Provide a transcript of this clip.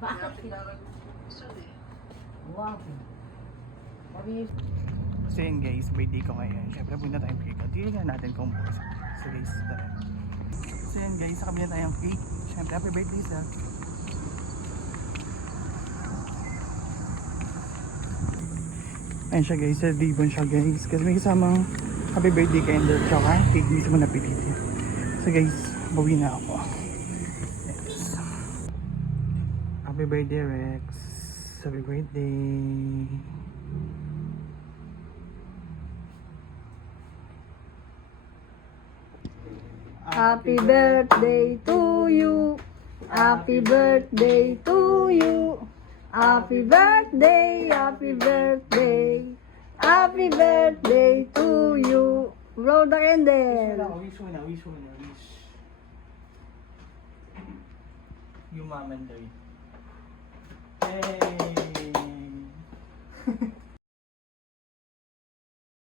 Bakit? Wow. So yun guys, birthday ko ngayon. Siyempre punta tayong cake. At tingnan natin kung bukas. So guys, tara. So yun guys, nakabili na tayong cake. Siyempre happy birthday sa. Ayun siya guys, sa ribbon siya guys. Kasi may kasamang happy birthday candle. Tsaka cake mismo na pinili. So guys, bawi na ako. Yes. Happy birthday Rex. Happy birthday. Happy birthday to you. Happy birthday to you. Happy birthday, happy birthday. Happy birthday to you. Blow the candle. Wish mo na. Yung mamanday. Yay!